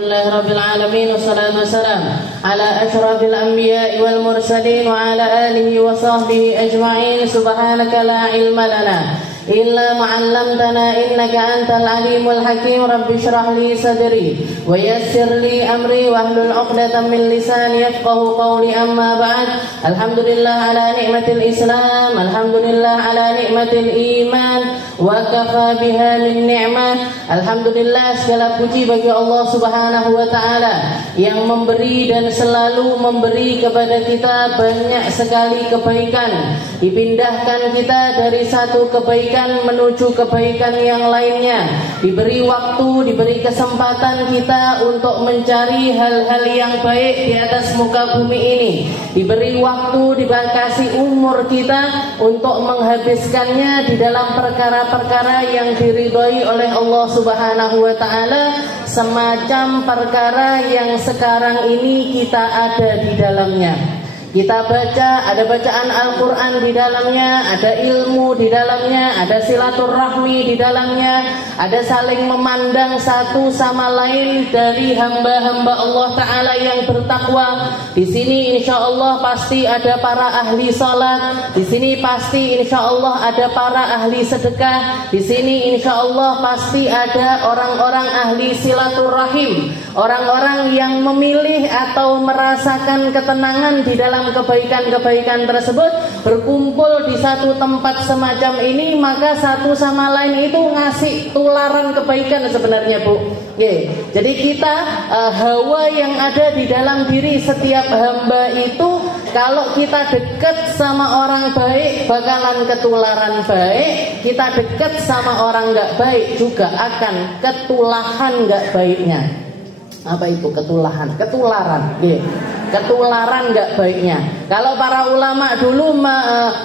Rabbil alamin wassalatu wassalam ala asyrafil anbiya'i wal mursalin wa ala alihi wa sahbihi ajma'in. Subhanaka la ilma lana illa ma 'allamtana innaka antal alimul hakim. Rabbi shrah li sadri wa yassir li amri wahlul 'uqdatam min lisani yafqahu qawli. Amma ba'd. Alhamdulillah ala ni'matil Islam, alhamdulillah ala ni'matil iman wa kafa biha min ni'mah. Alhamdulillah, segala puji bagi Allah Subhanahu wa taala yang memberi dan selalu memberi kepada kita banyak sekali kebaikan. Dipindahkan kita dari satu kebaikan menuju kebaikan yang lainnya. Diberi waktu, diberi kesempatan kita untuk mencari hal-hal yang baik di atas muka bumi ini. Diberi waktu, dikasih umur kita untuk menghabiskannya di dalam perkara-perkara yang diridhoi oleh Allah Subhanahu wa taala, semacam perkara yang sekarang ini kita ada di dalamnya. Kita baca, ada bacaan Al-Quran di dalamnya, ada ilmu di dalamnya, ada silaturahmi di dalamnya, ada saling memandang satu sama lain dari hamba-hamba Allah Ta'ala yang bertakwa. Di sini insya Allah pasti ada para ahli salat, di sini pasti insya Allah ada para ahli sedekah, di sini insya Allah pasti ada orang-orang ahli silaturahim, orang-orang yang memilih atau merasakan ketenangan di dalam kebaikan-kebaikan tersebut, berkumpul di satu tempat semacam ini, maka satu sama lain itu ngasih tularan kebaikan sebenarnya, Bu. Jadi kita hawa yang ada di dalam diri setiap hamba itu, kalau kita dekat sama orang baik bakalan ketularan baik, kita dekat sama orang nggak baik juga akan ketulahan nggak baiknya. Apa itu ketulahan? Ketularan, ketularan nggak baiknya. Kalau para ulama dulu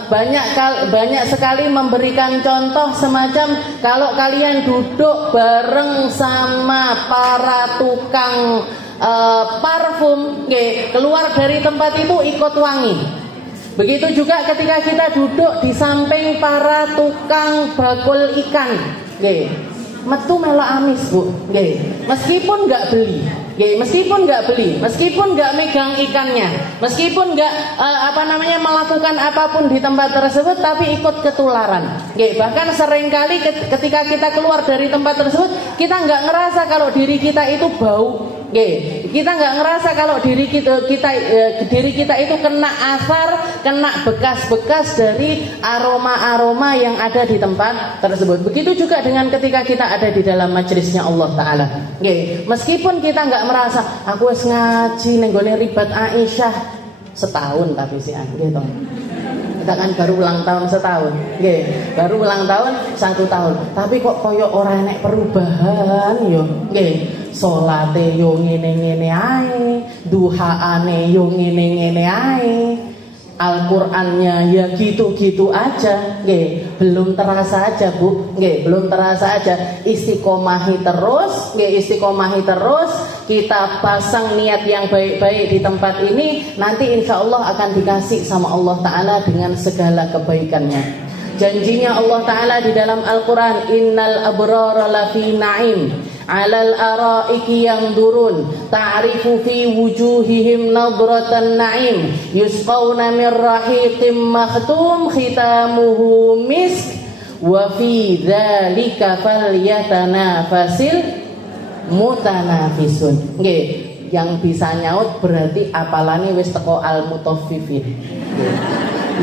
banyak sekali memberikan contoh semacam kalau kalian duduk bareng sama para tukang parfum, keluar dari tempat itu ikut wangi. Begitu juga ketika kita duduk di samping para tukang bakul ikan, metu melok amis, Bu. Meskipun nggak beli, meskipun nggak megang ikannya, meskipun nggak melakukan apapun di tempat tersebut, tapi ikut ketularan. Bahkan seringkali ketika kita keluar dari tempat tersebut, kita nggak ngerasa kalau diri kita itu bau. Kita nggak ngerasa kalau diri kita itu kena asar, kena bekas-bekas dari aroma-aroma yang ada di tempat tersebut. Begitu juga dengan ketika kita ada di dalam majelisnya Allah Ta'ala. Meskipun kita nggak merasa, aku wis ngaji nenggone ribat Aisyah setahun, tapi sih gitu. Kita kan baru ulang tahun setahun, baru ulang tahun 1 tahun, tapi kok koyo ora enek perubahan yo, salate yo ngene-ngene ae, duhaane yo ngene-ngene ae, Al-Qur'annya ya gitu-gitu aja, belum terasa aja, Bu, belum terasa aja. Istiqomahi terus, kita pasang niat yang baik-baik di tempat ini, nanti insya Allah akan dikasih sama Allah Ta'ala dengan segala kebaikannya. Janjinya Allah Ta'ala di dalam Al-Quran, innal abrara lafi na'im alal araiki yanzurun ta'rifu fi wujuhihim nadratan na'im yusqawna min rahiqim makhtum khitamuhu misk wa fi dzalika falyatanafasil mutanafisun. Yang bisa nyaut berarti apalane wis teko al-mutaffifin.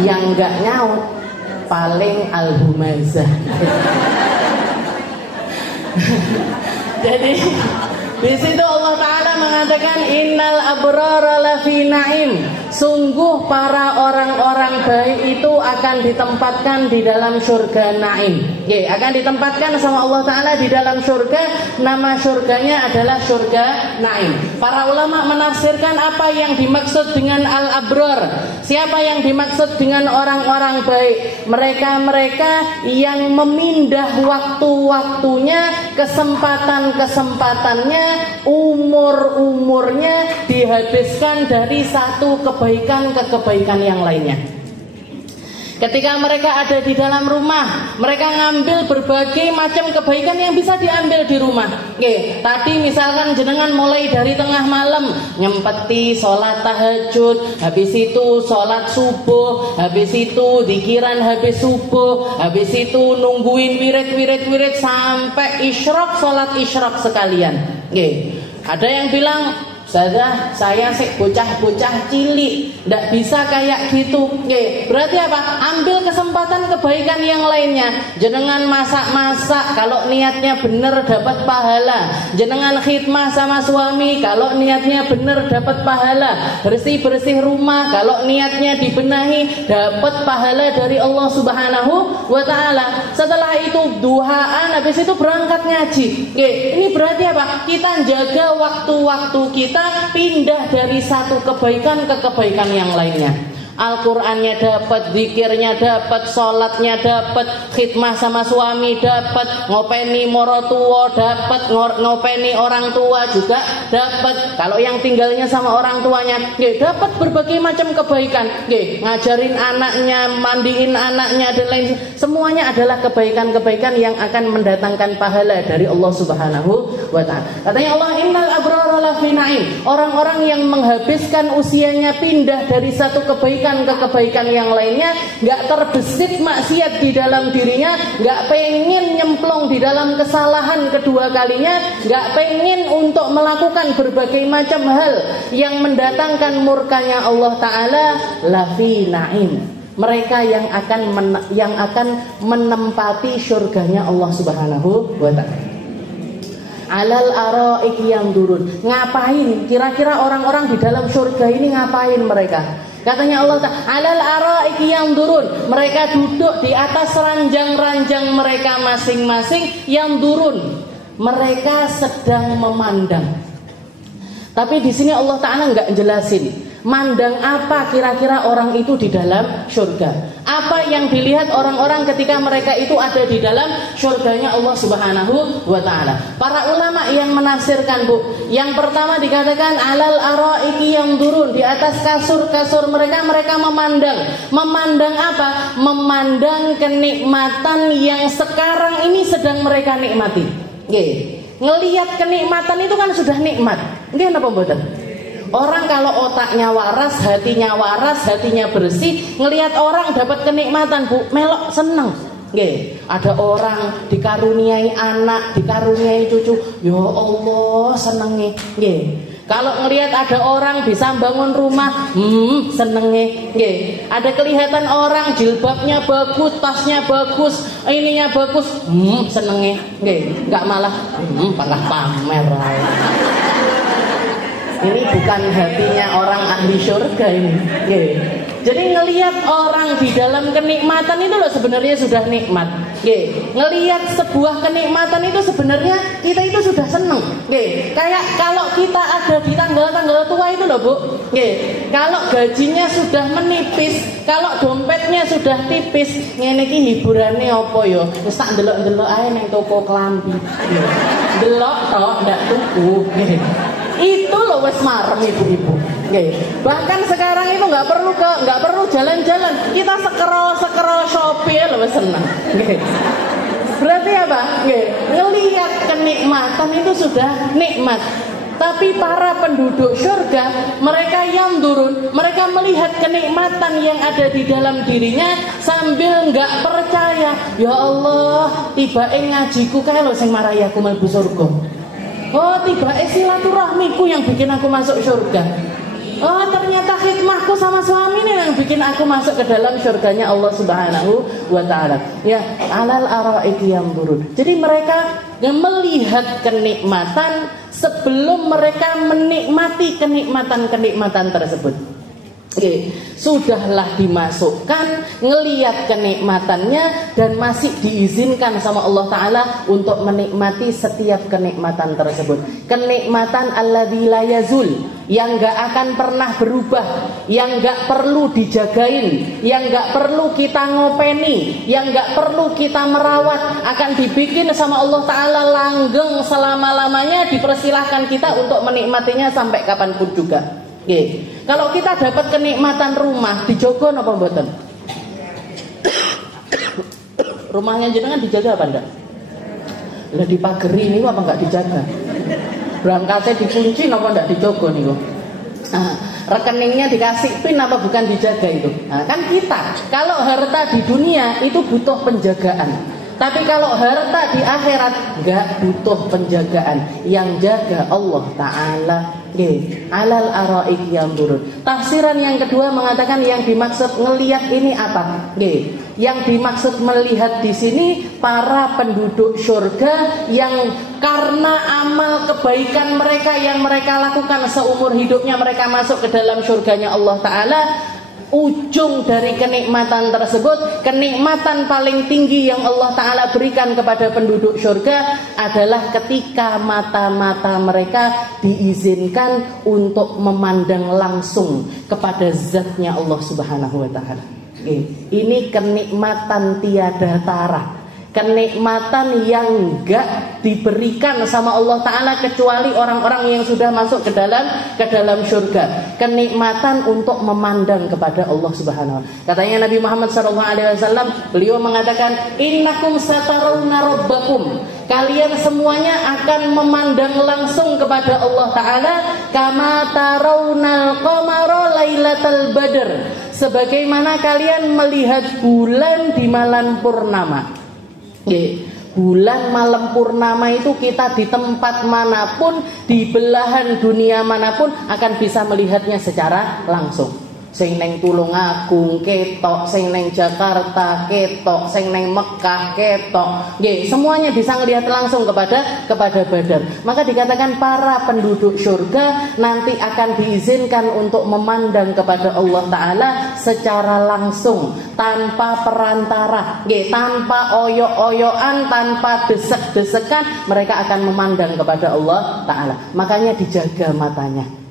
Yang enggak nyaut paling al-humazah. Jadi di situ Allah Ta'ala mengatakan innal abrara lafi na'im. Sungguh para orang-orang baik itu akan ditempatkan di dalam surga Naim. Akan ditempatkan sama Allah Ta'ala di dalam surga. Nama surganya adalah surga Naim. Para ulama menafsirkan apa yang dimaksud dengan al-abrar. Siapa yang dimaksud dengan orang-orang baik? Mereka-mereka yang memindah waktu-waktunya, kesempatan-kesempatannya, umur-umurnya dihabiskan dari satu kebaikan ke kebaikan yang lainnya. Ketika mereka ada di dalam rumah, mereka ngambil berbagai macam kebaikan yang bisa diambil di rumah. Tadi misalkan jenengan mulai dari tengah malam nyempeti sholat tahajud, habis itu sholat subuh, habis itu zikiran habis subuh, habis itu nungguin wirid sampai isyraq, sholat isyraq sekalian. Ada yang bilang, Ustazah, saya sih bocah-bocah cilik, ndak bisa kayak gitu. Berarti apa? Ambil kesempatan kebaikan yang lainnya. Jenengan masak-masak, kalau niatnya bener dapat pahala. Jenengan khidmah sama suami, kalau niatnya bener dapat pahala. Bersih-bersih rumah, kalau niatnya dibenahi, dapat pahala dari Allah Subhanahu wa Ta'ala. Setelah itu duhaan, habis itu berangkat ngaji. Ini berarti apa? Kita jaga waktu-waktu kita pindah dari satu kebaikan ke kebaikan yang lainnya. Al-Qur'annya dapat, zikirnya dapat, sholatnya dapat, khidmah sama suami dapat, ngopeni morotua dapat, ngopeni orang tua juga dapat. Kalau yang tinggalnya sama orang tuanya, dapat berbagai macam kebaikan. Ngajarin anaknya, mandiin anaknya dan lain, semuanya adalah kebaikan-kebaikan yang akan mendatangkan pahala dari Allah Subhanahu wa Ta'ala. Katanya Allah, innal abrara lafi na'im. Orang-orang yang menghabiskan usianya pindah dari satu kebaikan ke kebaikan yang lainnya, gak terbesit maksiat di dalam dirinya, gak pengen nyemplung di dalam kesalahan kedua kalinya, gak pengen untuk melakukan berbagai macam hal yang mendatangkan murkanya Allah Ta'ala, lafi na'im. Mereka yang akan menempati surganya Allah Subhanahu wa Ta'ala. Alal araiki yang turun. Ngapain? Kira-kira orang-orang di dalam surga ini ngapain mereka? Katanya Allah Ta'ala, alal araiki yang turun. Mereka duduk di atas ranjang-ranjang mereka masing-masing yang turun. Mereka sedang memandang. Tapi di sini Allah Ta'ala nggak jelasin mandang apa kira-kira orang itu di dalam surga. Apa yang dilihat orang-orang ketika mereka itu ada di dalam surganya Allah Subhanahu wa Ta'ala. Para ulama yang menafsirkan, Bu, yang pertama dikatakan alal araiki yang turun, di atas kasur-kasur mereka memandang apa? Memandang kenikmatan yang sekarang ini sedang mereka nikmati. Ngelihat kenikmatan itu kan sudah nikmat. Nggih napa mboten? Orang kalau otaknya waras, hatinya bersih, ngelihat orang dapat kenikmatan, Bu, melok seneng. Ada orang dikaruniai anak, dikaruniai cucu, ya Allah senenge. Kalau ngelihat ada orang bisa bangun rumah, senenge. Ada kelihatan orang jilbabnya bagus, tasnya bagus, ininya bagus, senenge. Enggak malah pamer. Ini bukan hatinya orang ahli surga ini. Jadi ngelihat orang di dalam kenikmatan itu loh sebenarnya sudah nikmat. Ngelihat sebuah kenikmatan itu sebenarnya kita itu sudah seneng. Kayak kalau kita ada di tanggal-tanggal tua itu loh, Bu. Kalau gajinya sudah menipis, kalau dompetnya sudah tipis, ngene iki hiburannya apa ya? Wis tak ndelok-ndelok ae nang toko klambi. Delok tok ndak tuku. Itu loh wes marem ibu-ibu. Bahkan sekarang itu nggak perlu jalan-jalan, kita scroll Shopee loh wes seneng. Berarti apa? Ngelihat kenikmatan itu sudah nikmat. Tapi para penduduk surga, mereka yang turun, mereka melihat kenikmatan yang ada di dalam dirinya sambil nggak percaya. Ya Allah, tiba-tiba ngajiku kayak lo sing marahi aku mlebu surga. Oh, tiba-tiba silaturahmiku yang bikin aku masuk surga. Oh, ternyata khidmahku sama suami ini yang bikin aku masuk ke dalam surganya Allah Subhanahu wa Ta'ala. Ya, alal araiki yang turun. Jadi mereka yang melihat kenikmatan sebelum mereka menikmati kenikmatan-kenikmatan tersebut. Sudahlah dimasukkan, ngelihat kenikmatannya dan masih diizinkan sama Allah Ta'ala untuk menikmati setiap kenikmatan tersebut. Kenikmatan alladzi la yazul, yang gak akan pernah berubah, yang gak perlu dijagain, yang gak perlu kita ngopeni, yang gak perlu kita merawat, akan dibikin sama Allah Ta'ala langgeng selama-lamanya. Dipersilahkan kita untuk menikmatinya sampai kapanpun juga. Kalau kita dapat kenikmatan rumah, dijogo napa mboten? Rumahnya jenengan dijaga apa enggak? Lah dipageri niku apa enggak dijaga? Berangkatnya dikunci apa enggak dijogo niku? Rekeningnya dikasih PIN apa bukan dijaga itu? Kan kita kalau harta di dunia itu butuh penjagaan. Tapi kalau harta di akhirat enggak butuh penjagaan. Yang jaga Allah Ta'ala. Alal araik yang turun. Tafsiran yang kedua mengatakan yang dimaksud ngelihat ini apa? Yang dimaksud melihat di sini para penduduk surga yang karena amal kebaikan mereka yang mereka lakukan seumur hidupnya mereka masuk ke dalam surganya Allah Ta'ala. Ujung dari kenikmatan tersebut, kenikmatan paling tinggi yang Allah Ta'ala berikan kepada penduduk surga adalah ketika mata-mata mereka diizinkan untuk memandang langsung kepada zatnya Allah Subhanahu wa Ta'ala. Ini kenikmatan tiada tara, kenikmatan yang enggak diberikan sama Allah Ta'ala kecuali orang-orang yang sudah masuk ke dalam surga. Kenikmatan untuk memandang kepada Allah Subhanahu wa Ta'ala. Katanya Nabi Muhammad SAW, beliau mengatakan, innakum satarawna rabbakum, kalian semuanya akan memandang langsung kepada Allah Ta'ala kama tarawnal qamara lailatal badr, sebagaimana kalian melihat bulan di malam purnama. Bulan malam purnama itu kita di tempat manapun, di belahan dunia manapun akan bisa melihatnya secara langsung. Sing neng Tulungagung ketok, sing neng Jakarta ketok, sing neng Mekah ketok. Semuanya bisa melihat langsung kepada Badar. Maka dikatakan para penduduk surga nanti akan diizinkan untuk memandang kepada Allah Ta'ala secara langsung, tanpa perantara, tanpa oyok-oyokan, tanpa desek-desekan, mereka akan memandang kepada Allah Ta'ala. Makanya dijaga matanya.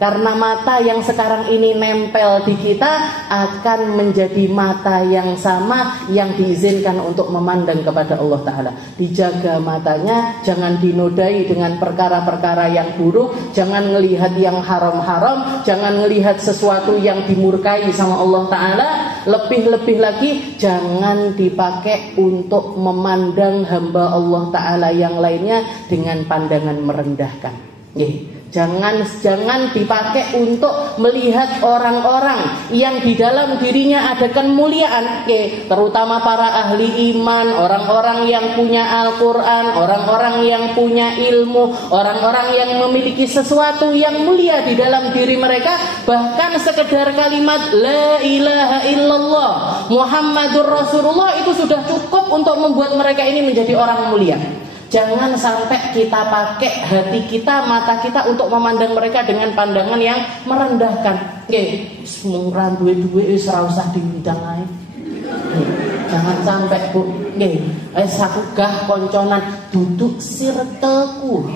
Karena mata yang sekarang ini nempel di kita akan menjadi mata yang sama yang diizinkan untuk memandang kepada Allah Ta'ala. Dijaga matanya, jangan dinodai dengan perkara-perkara yang buruk, jangan melihat yang haram-haram, jangan melihat sesuatu yang dimurkai sama Allah Ta'ala. Lebih-lebih lagi jangan dipakai untuk memandang hamba Allah Ta'ala yang lainnya dengan pandangan merendahkan. Jangan dipakai untuk melihat orang-orang yang di dalam dirinya ada kemuliaan, terutama para ahli iman, orang-orang yang punya Al-Quran, orang-orang yang punya ilmu, orang-orang yang memiliki sesuatu yang mulia di dalam diri mereka. Bahkan sekedar kalimat La ilaha illallah Muhammadur Rasulullah itu sudah cukup untuk membuat mereka ini menjadi orang mulia. Jangan sampai kita pakai hati kita, mata kita untuk memandang mereka dengan pandangan yang merendahkan. Semurah duwe-duwe wis ora usah diundang ae. Jangan sampai Bu. Aku gah konconan duduk circleku.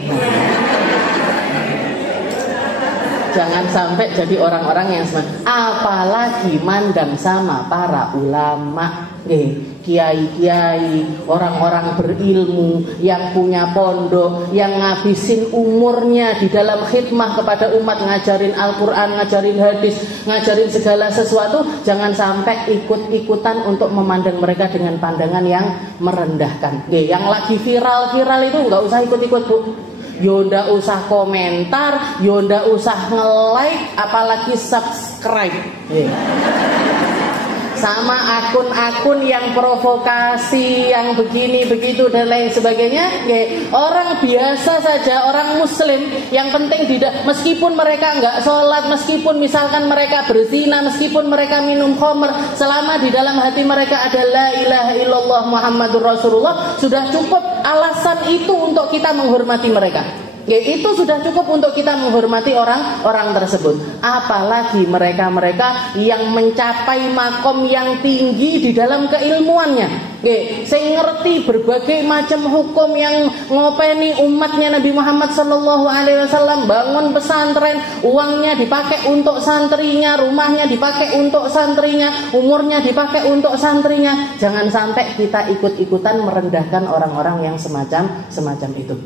Jangan sampai jadi orang-orang yang apalagi mandang sama para ulama, kiai-kiai, orang-orang berilmu yang punya pondok, yang ngabisin umurnya di dalam khidmah kepada umat, ngajarin Al-Quran, ngajarin hadis, ngajarin segala sesuatu. Jangan sampai ikut-ikutan untuk memandang mereka dengan pandangan yang merendahkan. Yang lagi viral-viral itu nggak usah ikut-ikut Bu. Yo ndak usah komentar, yo ndak usah nge-like, apalagi subscribe. Sama akun-akun yang provokasi, yang begini begitu dan lain sebagainya. Orang biasa saja, orang muslim, yang penting tidak, meskipun mereka nggak sholat, meskipun misalkan mereka berzina, meskipun mereka minum khamr, selama di dalam hati mereka ada la ilaha illallah Muhammadur Rasulullah, sudah cukup alasan itu untuk kita menghormati mereka. Itu sudah cukup untuk kita menghormati orang-orang tersebut. Apalagi mereka-mereka yang mencapai makom yang tinggi di dalam keilmuannya. Saya ngerti berbagai macam hukum yang ngopeni umatnya Nabi Muhammad SAW. Bangun pesantren, uangnya dipakai untuk santrinya, rumahnya dipakai untuk santrinya, umurnya dipakai untuk santrinya. Jangan sampai kita ikut-ikutan merendahkan orang-orang yang semacam itu.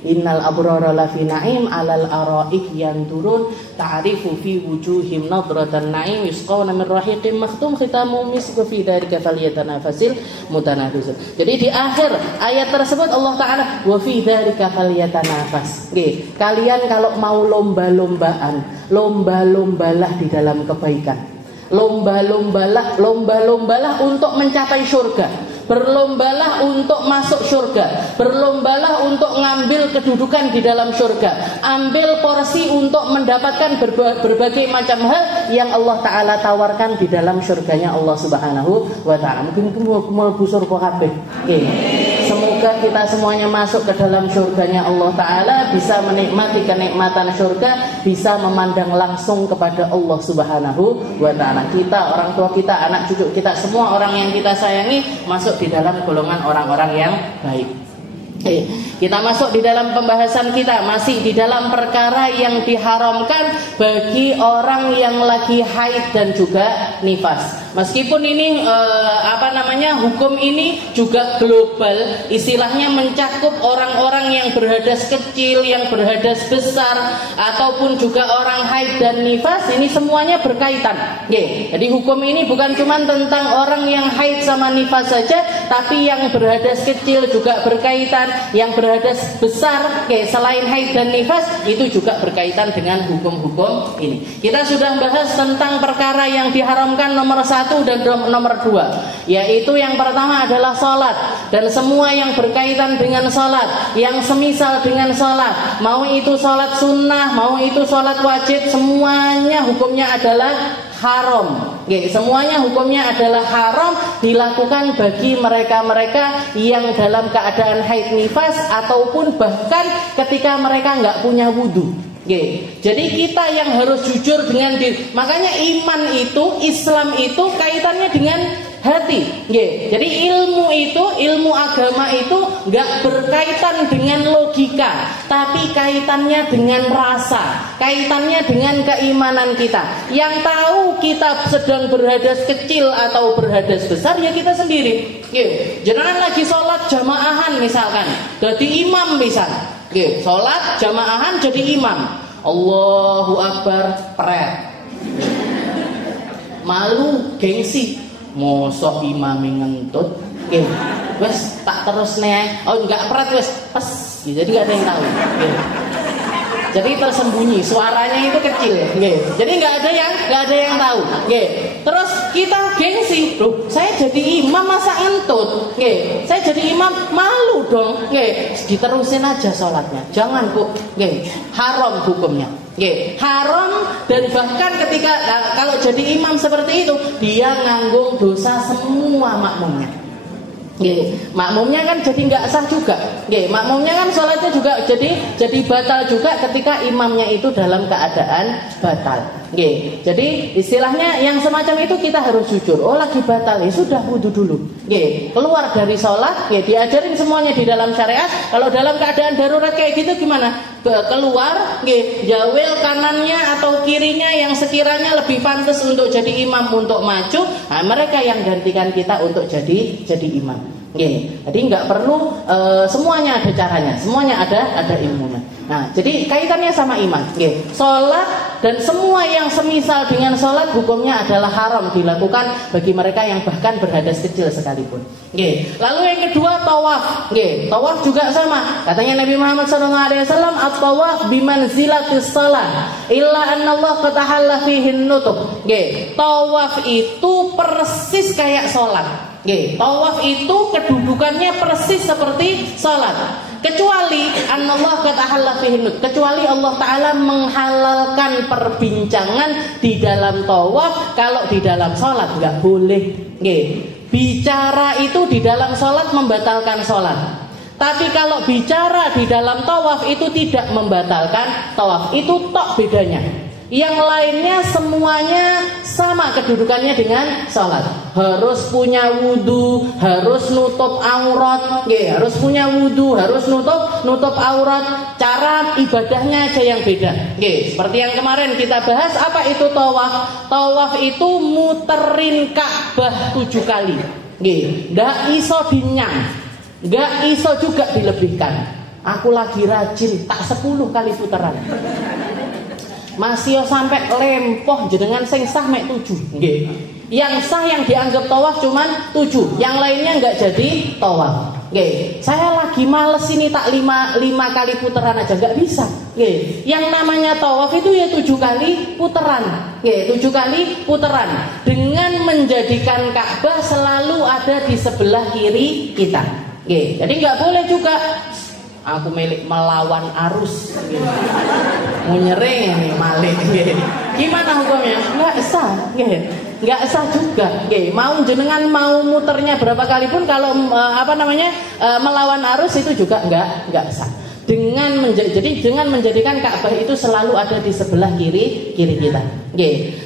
Innal abrara lafi na'im alal araik yanturun ta'rifu fi wujuhim nadratan na'im yusqawna min rahiqin makhtum khitamu misk fi dzalika falyatanafasil mutanafisun. Jadi di akhir ayat tersebut Allah Ta'ala wa fi dzalika falyatanafas. Nggih, kalian kalau mau lomba-lombaan, lomba-lombalah di dalam kebaikan. Lomba-lombalah untuk mencapai surga. Berlombalah untuk masuk surga. Berlombalah untuk ngambil kedudukan di dalam surga. Ambil porsi untuk mendapatkan berbagai macam hal yang Allah Ta'ala tawarkan di dalam surganya Allah Subhanahu wa Ta'ala. Mungkin kumul busur kok kabeh. Semoga kita semuanya masuk ke dalam surganya Allah Ta'ala, bisa menikmati kenikmatan surga, bisa memandang langsung kepada Allah Subhanahu wa Ta'ala. Kita, orang tua kita, anak cucu kita, semua orang yang kita sayangi masuk di dalam golongan orang-orang yang baik. Kita masuk di dalam pembahasan kita, masih di dalam perkara yang diharamkan bagi orang yang lagi haid dan juga nifas. Meskipun ini hukum ini juga global, istilahnya mencakup orang-orang yang berhadas kecil, yang berhadas besar, ataupun juga orang haid dan nifas, ini semuanya berkaitan. Jadi hukum ini bukan cuma tentang orang yang haid sama nifas saja, tapi yang berhadas kecil juga berkaitan, yang berhadas besar selain haid dan nifas itu juga berkaitan dengan hukum-hukum ini. Kita sudah bahas tentang perkara yang diharamkan nomor 1 dan nomor 2, yaitu yang pertama adalah salat, dan semua yang berkaitan dengan salat, yang semisal dengan salat, mau itu salat sunnah, mau itu salat wajib, semuanya hukumnya adalah haram. Semuanya hukumnya adalah haram dilakukan bagi mereka-mereka yang dalam keadaan haid nifas ataupun bahkan ketika mereka nggak punya wudu. Jadi kita yang harus jujur dengan diri. Makanya iman itu, Islam itu kaitannya dengan hati. Jadi ilmu agama itu nggak berkaitan dengan logika, tapi kaitannya dengan rasa, kaitannya dengan keimanan kita. Yang tahu kita sedang berhadas kecil atau berhadas besar ya kita sendiri. Jangan lagi sholat jamaahan misalkan, jadi imam misal. Sholat jamaahan jadi imam, Allahu Akbar pret, malu gengsi, mosok imam ngentut, wes tak terus nih, oh enggak pret wes pas, jadi nggak ada yang tahu. Jadi tersembunyi, suaranya itu kecil, jadi nggak ada yang tahu. Terus kita gengsi, loh saya jadi imam masa ngentut, saya jadi imam malu dong, diterusin aja sholatnya, jangan kok, haram hukumnya. Haram, dan bahkan ketika kalau jadi imam seperti itu dia nanggung dosa semua makmumnya. Makmumnya kan jadi nggak sah juga. Makmumnya kan sholatnya juga jadi batal juga ketika imamnya itu dalam keadaan batal. Jadi istilahnya yang semacam itu kita harus jujur. Oh lagi batal, ya sudah wudu dulu. Keluar dari sholat, diajarin semuanya di dalam syariat. Kalau dalam keadaan darurat kayak gitu gimana? Keluar, jawil kanannya atau kirinya yang sekiranya lebih pantas untuk jadi imam untuk maju. Nah, mereka yang gantikan kita untuk jadi imam. Jadi nggak perlu semuanya ada caranya, semuanya ada ilmunya. Nah, jadi kaitannya sama iman. Sholat dan semua yang semisal dengan sholat hukumnya adalah haram dilakukan bagi mereka yang bahkan berhadas kecil sekalipun. Lalu yang kedua tawaf. Tawaf juga sama. Katanya Nabi Muhammad SAW, at-tawaf bimanzilatis shalah illa annallah qad tahalla fihi an-nutq. Tawaf itu persis kayak sholat. Tawaf itu kedudukannya persis seperti salat, kecuali Allah kecuali Allah Ta'ala menghalalkan perbincangan di dalam tawaf. Kalau di dalam salat nggak boleh. Bicara itu di dalam salat membatalkan salat, tapi kalau bicara di dalam tawaf itu tidak membatalkan tawaf. Itu tok bedanya. Yang lainnya semuanya sama kedudukannya dengan sholat. Harus punya wudu, harus nutup aurat, harus punya wudu, harus nutup aurat. Cara ibadahnya aja yang beda. Seperti yang kemarin kita bahas, apa itu tawaf? Tawaf itu muterin Ka'bah 7 kali. Nggak iso dinyang, nggak iso juga dilebihkan. Aku lagi rajin, tak 10 kali putaran. Masih sampai lempoh jenengan sing sah mek 7. Yang sah yang dianggap tawaf cuman 7, yang lainnya nggak jadi tawaf. Nggih, saya lagi males ini tak 5 kali putaran aja nggak bisa. Nggih, yang namanya tawaf itu ya 7 kali putaran. Nggih, 7 kali putaran dengan menjadikan Ka'bah selalu ada di sebelah kiri kita. Nggih, jadi nggak boleh juga aku milik melawan arus. Nggih. Mau nyering ini malik. Nggih. Gimana hukumnya? Nggak sah. Nggih. Nggak sah juga, mau jenengan mau muternya berapa kali pun kalau melawan arus itu juga nggak sah. Dengan menjadikan Ka'bah itu selalu ada di sebelah kiri kita.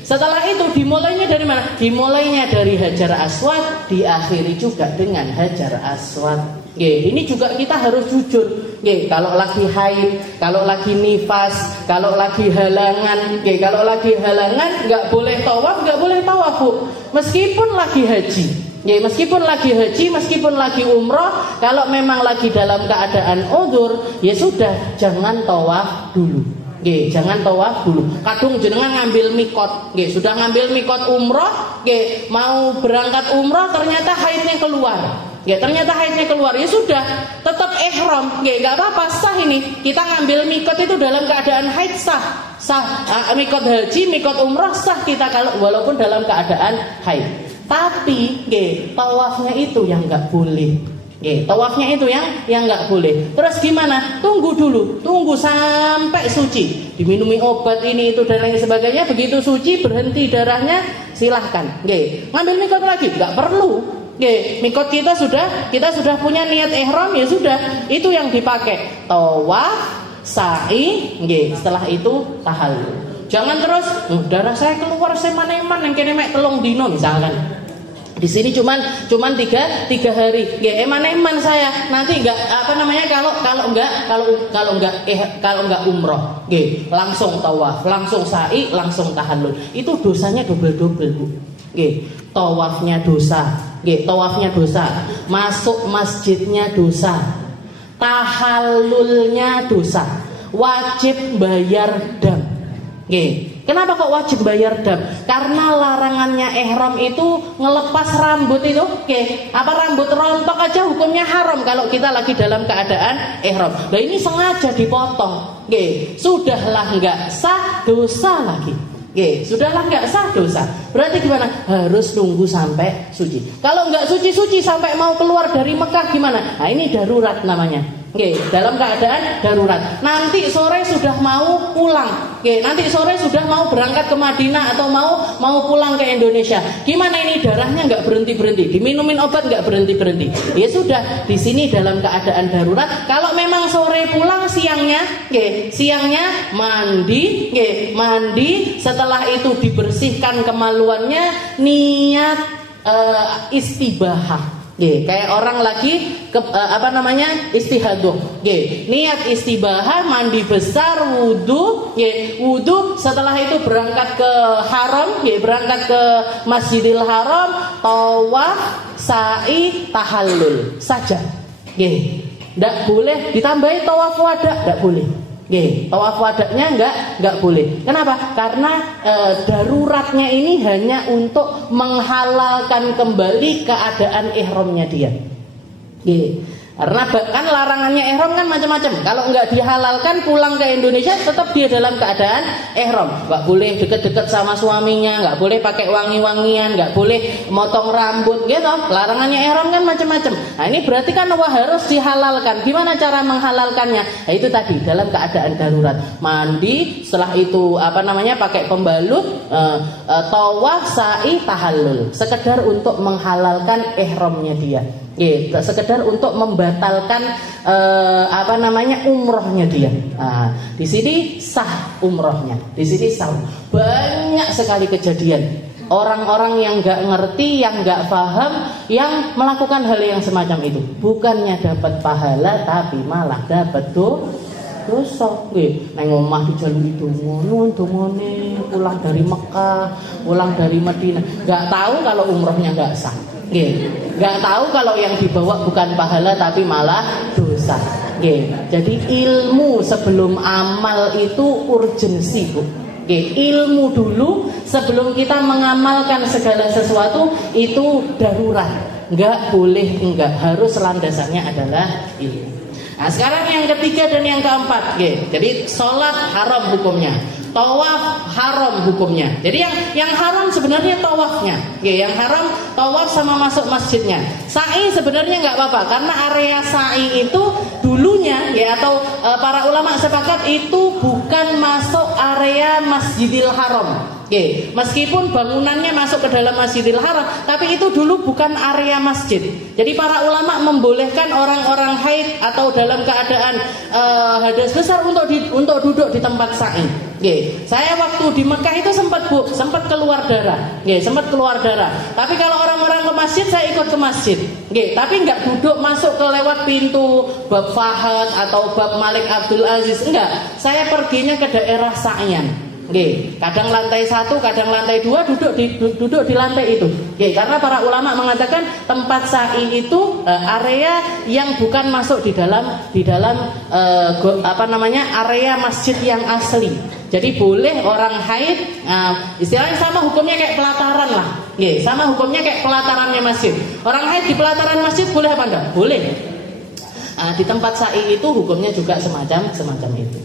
Setelah itu dimulainya dari mana? Dimulainya dari Hajar Aswad, diakhiri juga dengan Hajar Aswad. Ini juga kita harus jujur. Kalau lagi haid, kalau lagi nifas, kalau lagi halangan, nggak boleh tawaf, Bu. Meskipun lagi haji. Meskipun lagi umroh, kalau memang lagi dalam keadaan udzur, ya sudah jangan tawaf dulu. Jangan tawaf dulu. Kadung jenengan ngambil mikot, sudah ngambil mikot umroh, mau berangkat umroh ternyata haidnya keluar. Ternyata haidnya keluar, ya sudah, tetap ihram, nggak apa-apa, sah ini. Kita ngambil mikot itu dalam keadaan haid sah. Mikot haji, mikot umrah sah kita kalau walaupun dalam keadaan haid. Tapi, tawafnya itu yang nggak boleh. Tawafnya itu yang nggak boleh. Terus gimana? Tunggu dulu, tunggu sampai suci. Diminumi obat ini itu dan lain sebagainya. Begitu suci, berhenti darahnya, silahkan. Ngambil mikot lagi, nggak perlu. Mikot kita sudah punya niat ihram, ya sudah, itu yang dipakai. Tawaf, sa'i, setelah itu tahallul. Jangan terus darah saya keluar saya mana-mana yang kene mek 3 dino misalkan. Di sini cuman 3 hari. Eman-eman saya nanti enggak kalau enggak umroh. Langsung tawaf, langsung sa'i, langsung tahallul. Itu dosanya double-double, Bu. Tawafnya dosa. Tawafnya dosa, masuk masjidnya dosa, tahallulnya dosa, wajib bayar dam. Kenapa kok wajib bayar dam? Karena larangannya ihram itu ngelepas rambut itu. Rambut rontok aja hukumnya haram kalau kita lagi dalam keadaan ihram. Nah ini sengaja dipotong. Sudahlah nggak sah, dosa lagi. Sudahlah nggak sah, dosa. Berarti gimana? Harus nunggu sampai suci. Kalau nggak suci sampai mau keluar dari Mekah gimana? Nah ini darurat namanya. Dalam keadaan darurat. Nanti sore sudah mau pulang. Nanti sore sudah mau berangkat ke Madinah atau mau pulang ke Indonesia. Gimana ini darahnya nggak berhenti. Diminumin obat nggak berhenti. Ya sudah, di sini dalam keadaan darurat. Kalau memang sore pulang, siangnya mandi. Setelah itu dibersihkan kemaluannya, niat istibahah. Kayak orang lagi istihadah. Niat istibahah, mandi besar, wudu. Setelah itu berangkat ke haram, berangkat ke Masjidil Haram, tawaf, sa'i, tahallul saja. Nggak boleh ditambahi tawaf wada, nggak boleh. Tawaf wadaknya nggak boleh. Kenapa? Karena daruratnya ini hanya untuk menghalalkan kembali keadaan ihramnya dia. Karena kan larangannya ihram kan macam-macam. Kalau nggak dihalalkan pulang ke Indonesia tetap dia dalam keadaan ihram. Nggak boleh deket-deket sama suaminya, nggak boleh pakai wangi-wangian, nggak boleh motong rambut gitu. Larangannya ihram kan macam-macam. Nah ini berarti kan harus dihalalkan. Gimana cara menghalalkannya? Nah itu tadi dalam keadaan darurat. Mandi, setelah itu pakai pembalut, tawaf, sa'i, tahallul. Sekedar untuk menghalalkan ihramnya dia. Sekedar untuk membatalkan umrohnya dia. Nah, di sini sah umrohnya. Di sini sah. Banyak sekali kejadian orang-orang yang nggak ngerti, yang nggak paham, yang melakukan hal yang semacam itu. Bukannya dapat pahala, tapi malah dapat dosa. Neng omah dijalui dongone pulang dari Mekah, pulang dari Madinah, nggak tahu kalau umrohnya nggak sah. Nggak tahu kalau yang dibawa bukan pahala tapi malah dosa. Jadi ilmu sebelum amal itu urgensi, Bu. Ilmu dulu sebelum kita mengamalkan segala sesuatu itu darurat. Enggak boleh enggak, harus landasannya adalah ilmu. Nah, sekarang yang ketiga dan yang keempat, jadi sholat haram hukumnya, tawaf haram hukumnya. Jadi yang haram sebenarnya tawafnya, yang haram tawaf sama masuk masjidnya. Sa'i sebenarnya nggak apa-apa karena area sa'i itu dulunya atau para ulama sepakat itu bukan masuk area Masjidil Haram. Meskipun bangunannya masuk ke dalam Masjidil Haram, tapi itu dulu bukan area masjid. Jadi para ulama membolehkan orang-orang haid atau dalam keadaan hadas besar untuk duduk di tempat sa'i. Saya waktu di Mekah itu sempat keluar darah, sempat keluar darah. Tapi kalau orang-orang ke masjid, saya ikut ke masjid. Tapi nggak duduk masuk ke lewat pintu Bab Fahad atau Bab Malik Abdul Aziz, enggak. Saya perginya ke daerah Sa'yan. Kadang lantai 1, kadang lantai 2, duduk di lantai itu. Karena para ulama mengatakan tempat sa'i itu area yang bukan masuk di dalam area masjid yang asli. Jadi boleh orang haid, istilahnya sama hukumnya kayak pelataran lah. Sama hukumnya kayak pelatarannya masjid. Orang haid di pelataran masjid boleh apa enggak? Boleh. Di tempat sa'i itu hukumnya juga semacam itu.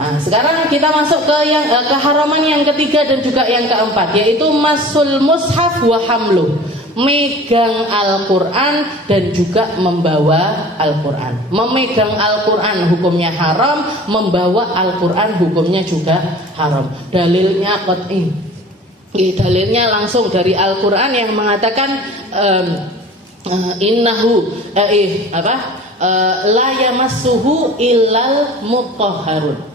Sekarang kita masuk ke yang keharaman yang ketiga dan juga yang keempat, yaitu masul mushaf wa hamlu, megang Al-Quran dan juga membawa Al-Quran. Memegang Al-Quran hukumnya haram, membawa Al-Quran hukumnya juga haram. Dalilnya qat'i, dalilnya langsung dari Al-Quran yang mengatakan innahu la yamassuhu illal mutahharun.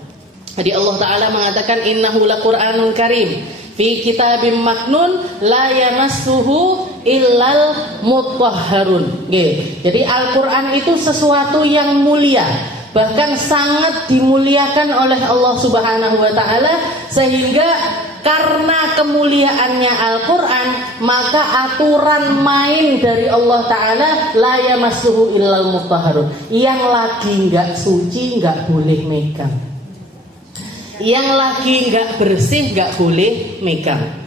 Jadi Allah Ta'ala mengatakan innahu laqur'anun karim fi kitabim maknun la yamassuhu illal mutahharun. Jadi Al-Quran itu sesuatu yang mulia, bahkan sangat dimuliakan oleh Allah Subhanahu wa Ta'ala, sehingga karena kemuliaannya Al-Quran, maka aturan main dari Allah Ta'ala la yamassuhu illal mutahharun. Yang lagi enggak suci enggak boleh megang, yang lagi enggak bersih enggak boleh megang.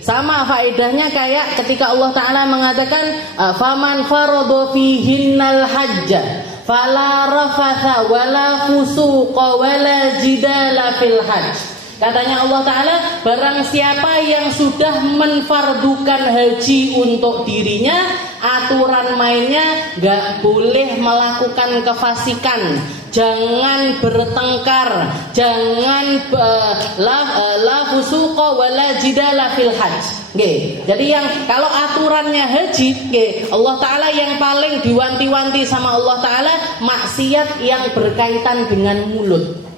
Sama faedahnya kayak ketika Allah Ta'ala mengatakan faman faradha fihinnal hajja fala rafatha wala fusuqa wala jidala fil hajj. Katanya Allah Ta'ala, barang siapa yang sudah menfardukan haji untuk dirinya, aturan mainnya gak boleh melakukan kefasikan, jangan bertengkar, jangan la fusuqa wala jidala fil hajj. Jadi yang kalau aturannya haji, Allah Ta'ala yang paling diwanti-wanti sama Allah Ta'ala maksiat yang berkaitan dengan mulut.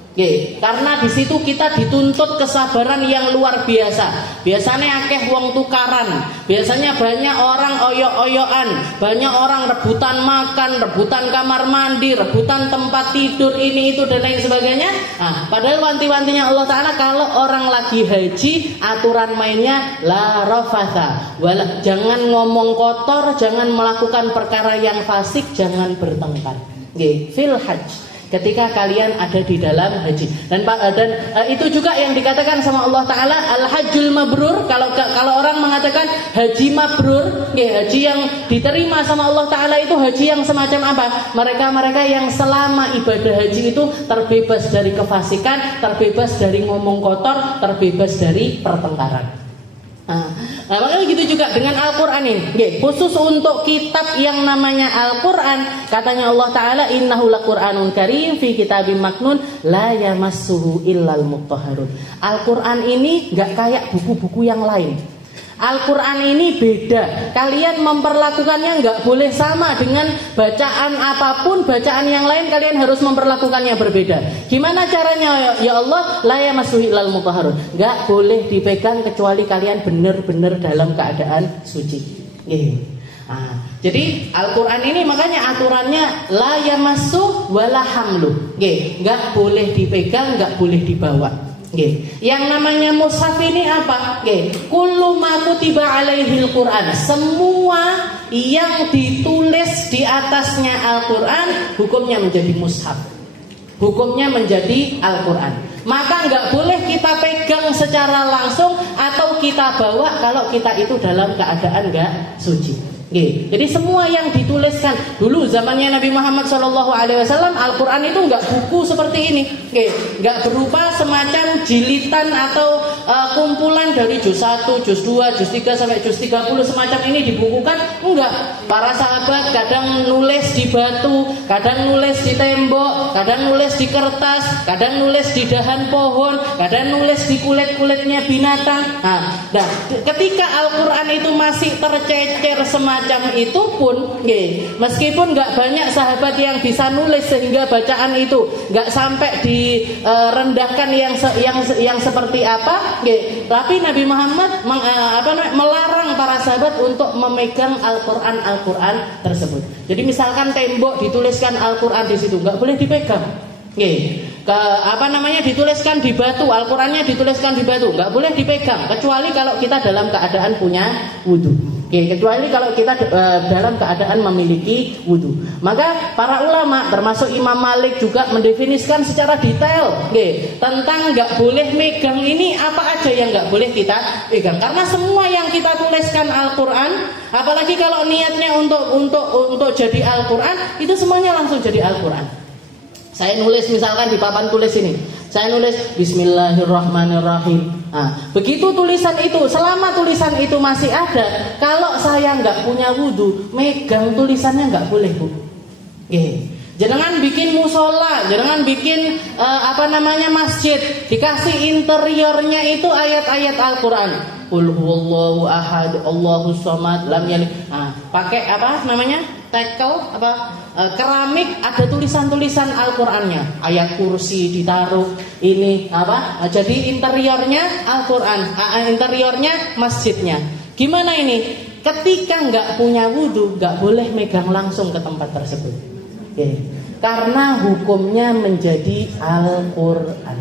Karena di situ kita dituntut kesabaran yang luar biasa. Biasanya akeh wong tukaran, biasanya banyak orang oyok-oyokan, banyak orang rebutan makan, rebutan kamar mandi, rebutan tempat tidur, ini itu dan lain sebagainya. Padahal wanti-wantinya Allah Ta'ala kalau orang lagi haji, aturan mainnya la rafatha, jangan ngomong kotor, jangan melakukan perkara yang fasik, jangan bertengkar. Fil hajj, ketika kalian ada di dalam haji. Dan itu juga yang dikatakan sama Allah Ta'ala al-hajjul mabrur. Kalau orang mengatakan haji mabrur, haji yang diterima sama Allah Ta'ala itu haji yang semacam apa? Mereka yang selama ibadah haji itu terbebas dari kefasikan, terbebas dari ngomong kotor, terbebas dari pertengkaran. Makanya gitu juga dengan Al-Quran ini. Khusus untuk kitab yang namanya Al-Quran, katanya Allah Ta'ala innahu laqur'anun karim fi kitabim maknun la yamassuhu illal mutahharun. Al-Quran ini gak kayak buku-buku yang lain. Al-Quran ini beda. Kalian memperlakukannya nggak boleh sama dengan bacaan apapun, bacaan yang lain kalian harus memperlakukannya berbeda. Gimana caranya ya Allah? La yamassuhu illal mutahharun. Nggak boleh dipegang kecuali kalian benar-benar dalam keadaan suci. Jadi Al-Quran ini makanya aturannya la yamassuh wala hamlu. Nggak boleh dipegang, nggak boleh dibawa. Yang namanya mushaf ini apa? Kullu ma kutiba alaihil Quran, semua yang ditulis di atasnya Al-Quran hukumnya menjadi mushaf, hukumnya menjadi Al-Quran. Maka nggak boleh kita pegang secara langsung atau kita bawa kalau kita itu dalam keadaan enggak suci. Jadi semua yang dituliskan dulu zamannya Nabi Muhammad SAW, Al-Quran itu enggak buku seperti ini, enggak berupa semacam jilitan atau kumpulan dari juz 1, juz 2, juz 3 sampai juz 30 semacam ini dibukukan. Enggak. Para sahabat kadang nulis di batu, kadang nulis di tembok, kadang nulis di kertas, kadang nulis di dahan pohon, kadang nulis di kulit-kulitnya binatang. Nah, ketika Al-Quran itu masih tercecer semacam itu pun, meskipun nggak banyak sahabat yang bisa nulis sehingga bacaan itu nggak sampai direndahkan yang seperti apa, tapi Nabi Muhammad melarang para sahabat untuk memegang Al-Quran tersebut. Jadi misalkan tembok dituliskan Al-Quran di situ, nggak boleh dipegang. Dituliskan di batu, Al-Qurannya dituliskan di batu, nggak boleh dipegang kecuali kalau kita dalam keadaan punya wudu. Kecuali kalau kita dalam keadaan memiliki wudu. Maka para ulama termasuk Imam Malik juga mendefinisikan secara detail tentang nggak boleh megang ini apa aja yang nggak boleh kita pegang. Karena semua yang kita tuliskan Al-Quran, apalagi kalau niatnya untuk jadi Al-Quran, itu semuanya langsung jadi Al-Quran. Saya nulis misalkan di papan tulis ini, saya nulis Bismillahirrahmanirrahim. Begitu tulisan itu, selama tulisan itu masih ada, kalau saya nggak punya wudu, megang tulisannya nggak boleh, Bu. Jangan bikin musola, jangan bikin masjid, dikasih interiornya itu ayat-ayat Al-Quran. Qul huwallahu ahad, Allahus samad, lam yalid. Pakai tekel keramik, ada tulisan-tulisan Al-Qur'annya, ayat kursi ditaruh, ini jadi interiornya Al-Qur'an, interiornya masjidnya. Gimana ini? Ketika nggak punya wudu, nggak boleh megang langsung ke tempat tersebut. Karena hukumnya menjadi Al-Qur'an.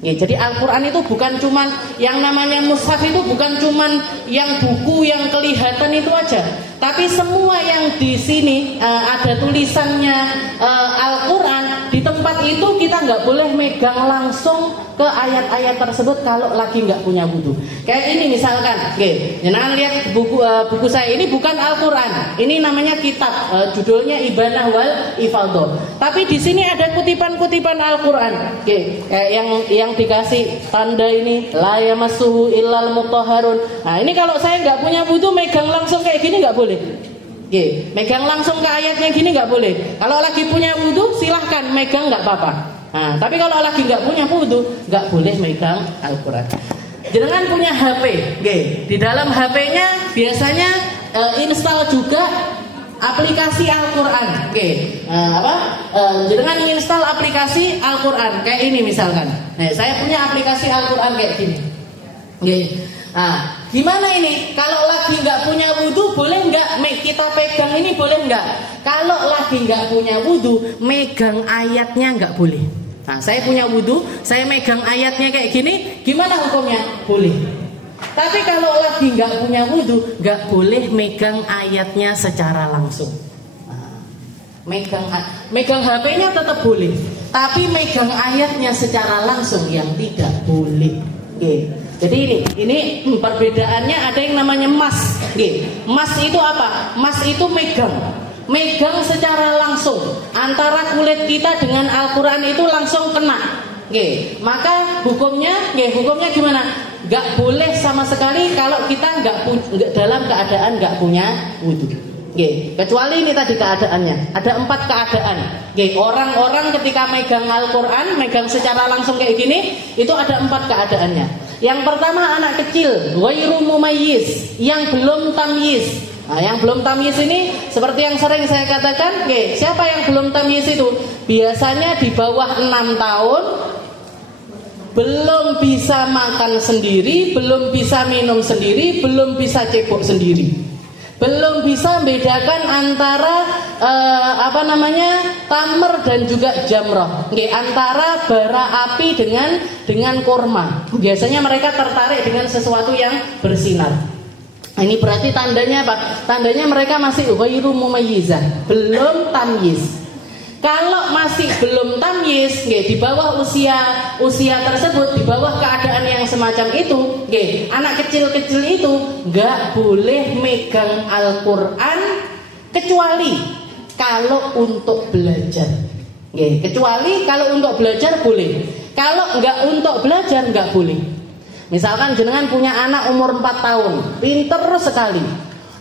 Jadi Al-Quran itu bukan cuman yang namanya mushaf, itu bukan cuman yang buku yang kelihatan itu aja, tapi semua yang di sini ada tulisannya Al-Quran, di tempat itu kita nggak boleh megang langsung ke ayat-ayat tersebut kalau lagi nggak punya wudu. Kayak ini misalkan, jangan lihat buku saya ini bukan Al-Quran, ini namanya kitab, judulnya Ibanah wal Ifadhah. Tapi di sini ada kutipan-kutipan Al-Quran, yang dikasih tanda ini la yamassuhu illal mutahharun. Nah, ini kalau saya nggak punya wudu megang langsung kayak gini nggak boleh. Megang langsung ke ayatnya gini nggak boleh. Kalau lagi punya wudu silahkan megang, nggak apa-apa. Tapi kalau lagi nggak punya wudu nggak boleh megang Al-Quran. Jangan punya HP, di dalam HP-nya biasanya install juga aplikasi Al-Quran. Jangan install aplikasi Al-Quran kayak ini misalkan. Saya punya aplikasi Al-Quran kayak gini. Gimana ini? Kalau lagi nggak punya wudu boleh nggak kita pegang ini, boleh nggak? Kalau lagi nggak punya wudu, megang ayatnya nggak boleh. Saya punya wudu, saya megang ayatnya kayak gini, gimana hukumnya? Boleh. Tapi kalau lagi nggak punya wudu, nggak boleh megang ayatnya secara langsung. Megang HP-nya tetap boleh, tapi megang ayatnya secara langsung yang tidak boleh. Jadi ini perbedaannya, ada yang namanya mas. Mas itu apa? Mas itu megang secara langsung, antara kulit kita dengan Al-Quran itu langsung kena. Maka hukumnya gimana? Gak boleh sama sekali kalau kita nggak dalam keadaan nggak punya wudu. Kecuali ini tadi keadaannya. Ada 4 keadaan. Orang-orang ketika megang Al-Quran, megang secara langsung kayak gini, itu ada 4 keadaannya. Yang pertama anak kecil, ghairu mumayyiz, yang belum tamyiz. Yang belum tamyiz ini seperti yang sering saya katakan, siapa yang belum tamyiz itu? Biasanya di bawah 6 tahun, belum bisa makan sendiri, belum bisa minum sendiri, belum bisa cebok sendiri, belum bisa membedakan antara tamer dan juga jamroh, antara bara api dengan kurma. Biasanya mereka tertarik dengan sesuatu yang bersinar. Ini berarti tandanya apa? Tandanya mereka masih ghairu mumayyizah, belum tamyiz. Kalau masih belum tamyiz, di bawah usia tersebut, di bawah keadaan yang semacam itu, nggih, anak kecil-kecil itu nggak boleh megang Al-Qur'an kecuali kalau untuk belajar. Nggih, kecuali kalau untuk belajar boleh. Kalau nggak untuk belajar nggak boleh. Misalkan jenengan punya anak umur 4 tahun, pinter sekali.